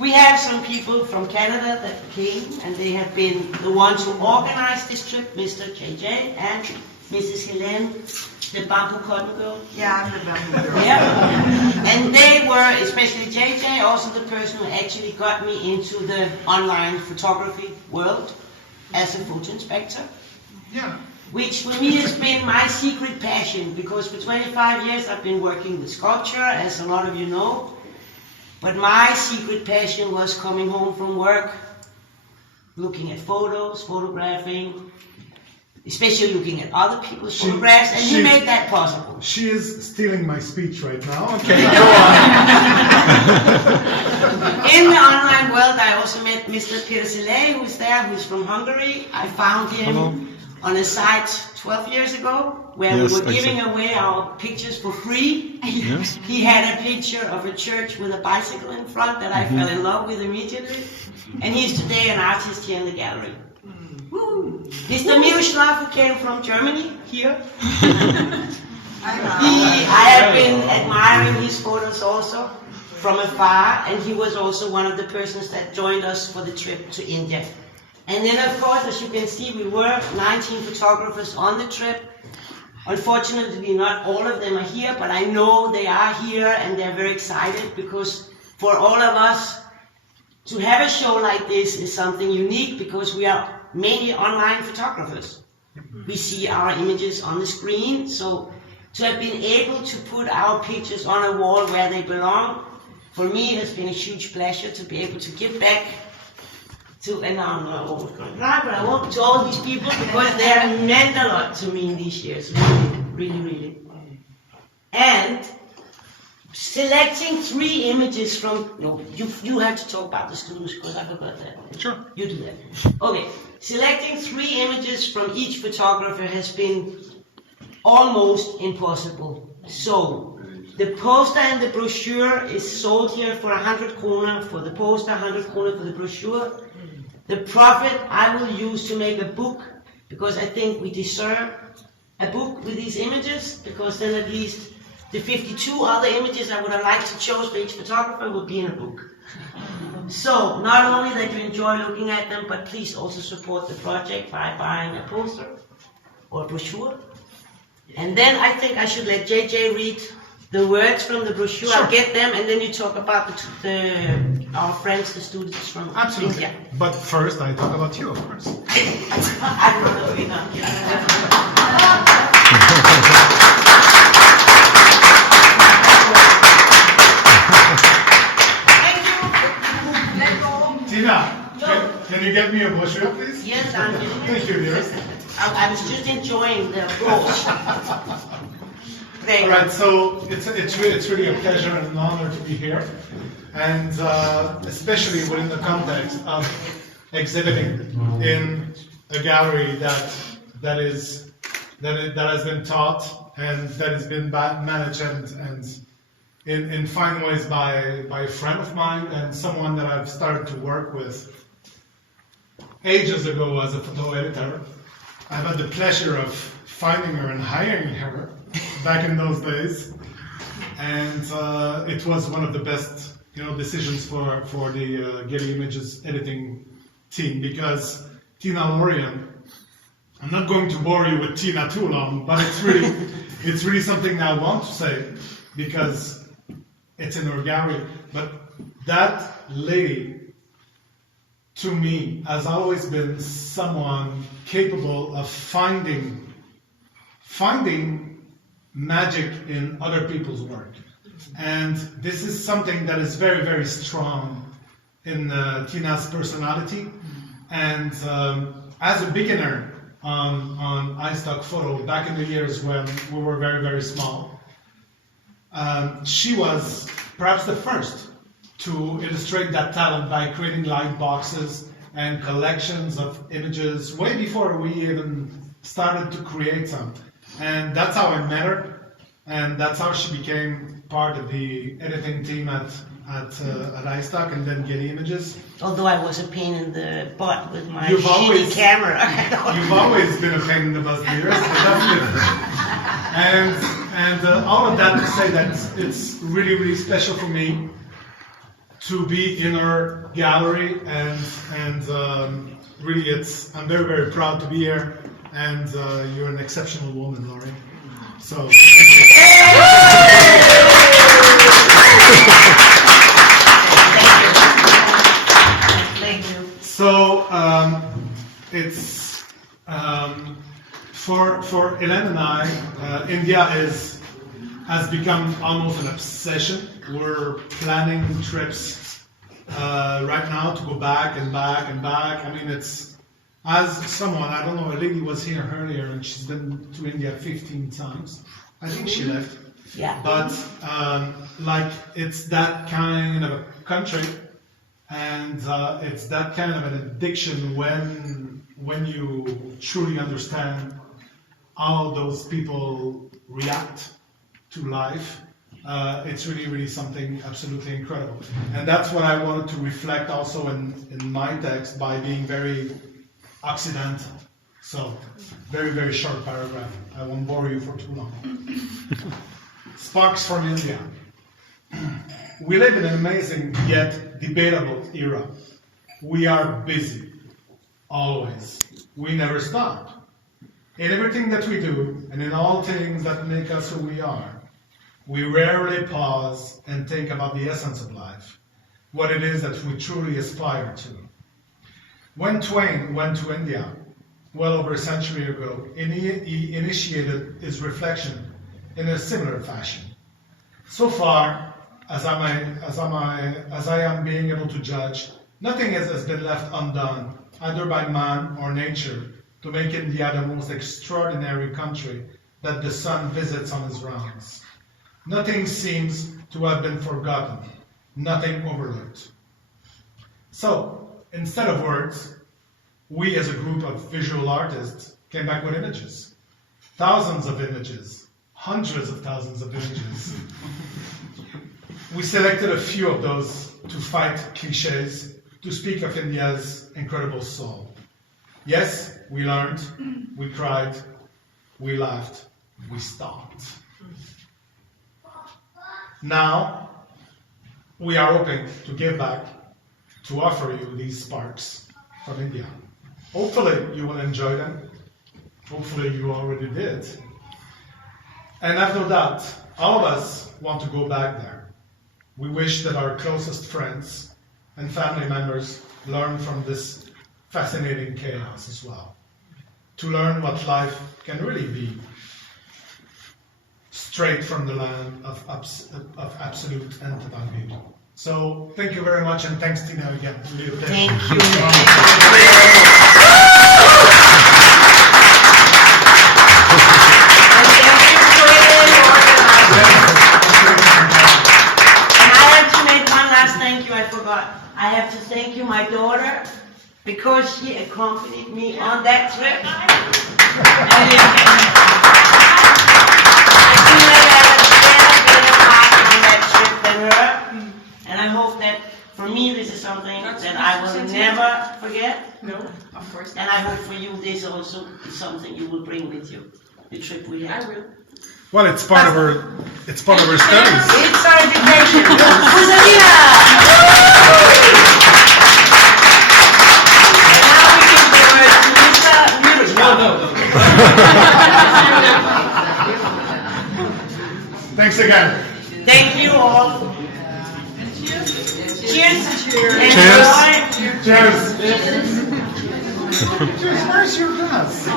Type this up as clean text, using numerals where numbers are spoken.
We have some people from Canada that came, and they have been the ones who organized this trip, Mr. JJ and Mrs. Helene, the bamboo cotton girl. Yeah, I'm the bamboo girl. Yeah. And they were, especially JJ, also the person who actually got me into the online photography world as a photo inspector. Yeah. Which for me has been my secret passion, because for 25 years I've been working with sculpture, as a lot of you know. But my secret passion was coming home from work, looking at photos, photographing, especially looking at other people's photographs, and he made that possible. She is stealing my speech right now. Okay, go on. In the online world, I also met Mr. Peter who's there, who's from Hungary. I found him on a site 12 years ago, where we were giving away our pictures for free. Yes. He had a picture of a church with a bicycle in front that I fell in love with immediately. And he's today an artist here in the gallery. Mr. Miroslav, who came from Germany, here. I have been admiring his photos also from afar, and he was also one of the persons that joined us for the trip to India. And then, of course, as you can see, we were 19 photographers on the trip. Unfortunately, not all of them are here, but I know they are here and they're very excited, because for all of us to have a show like this is something unique, because we are mainly online photographers. We see our images on the screen, so to have been able to put our pictures on a wall where they belong, for me it has been a huge pleasure to be able to give back to, and now I'm almost going to cry, but I won't, to all these people, because they have meant a lot to me in these years, really. And selecting 3 images from, no, you have to talk about the students, because I forgot that. Sure. You do that. Okay, selecting 3 images from each photographer has been almost impossible. So, the poster and the brochure is sold here for 100 kroner for the poster, 100 kroner for the brochure. The profit I will use to make a book, because I think we deserve a book with these images, because then at least the 52 other images I would have liked to choose for each photographer will be in a book. So, not only that you enjoy looking at them, but please also support the project by buying a poster or a brochure. And then I think I should let JJ read the words from the brochure. Sure. I'll get them, and then you talk about our friends, the students from Absolutely. India. But first, I talk about you, of course. I don't know enough. Tina, can you get me a brochure, please? Yes, I'm doing it. Thank you, dear. I was just enjoying the approach. All right, so it's really a pleasure and an honor to be here, and especially within the context of exhibiting in a gallery that has been taught and that has been managed and in fine ways by a friend of mine and someone that I've started to work with ages ago as a photo editor. I've had the pleasure of finding her and hiring her back in those days, and it was one of the best, decisions for the Getty Images editing team, because Tina Lorien, I'm not going to bore you with Tina too long, but it's really something I want to say, because it's in her gallery. But that lady, to me, has always been someone capable of finding magic in other people's work. And this is something that is very, very strong in Tina's personality. And as a beginner on iStock Photo, back in the years when we were very, very small, she was perhaps the first to illustrate that talent by creating light boxes and collections of images way before we even started to create some. And that's how I met her, and that's how she became part of the editing team at iStock and then Getty Images. Although I was a pain in the butt with my shitty camera. You've always been a pain in the butt, dear. And all of that to say that it's really, really special for me to be in our gallery, and really, I'm very, very proud to be here, and you're an exceptional woman, Laurie. So, Thank you. So it's for Hélène and I, India has become almost an obsession. We're planning trips right now to go back and back and back. I mean, it's as someone, I don't know, a lady was here earlier and she's been to India 15 times. I think she left. Yeah. But like it's that kind of a country, and it's that kind of an addiction when you truly understand how those people react to life. It's really, really something absolutely incredible. And that's what I wanted to reflect also in my text by being very Occidental. So, very, very short paragraph. I won't bore you for too long. Sparks from India. We live in an amazing yet debatable era. We are busy, always. We never stop. In everything that we do, and in all things that make us who we are, we rarely pause and think about the essence of life, what it is that we truly aspire to. When Twain went to India, well over a century ago, he initiated his reflection in a similar fashion. So far, as I am being able to judge, nothing has been left undone, either by man or nature, to make India the most extraordinary country that the sun visits on his rounds. Nothing seems to have been forgotten, nothing overlooked. So, instead of words, we as a group of visual artists came back with images. Thousands of images, hundreds of thousands of images. We selected a few of those to fight cliches, to speak of India's incredible soul. Yes, we learned, we cried, we laughed, we stopped. Now, we are hoping to give back, to offer you these sparks from India. Hopefully you will enjoy them. Hopefully you already did. And I have no doubt, all of us want to go back there. We wish that our closest friends and family members learn from this fascinating chaos as well. To learn what life can really be, straight from the land of absolute and total beauty. So thank you very much, and thanks Tina again. Really Thank you. I have to thank you, my daughter, because she accompanied me on that trip. I feel like I had a better part on that trip than her. And I hope that, for me, this is something that I will never forget. No, of course And not. I hope for you, this also is something you will bring with you, the trip we had. I will. Well, it's part of our studies. It's our education. Thanks again. Thank you all. Cheers. Cheers. Cheers. Cheers. Where's your glass?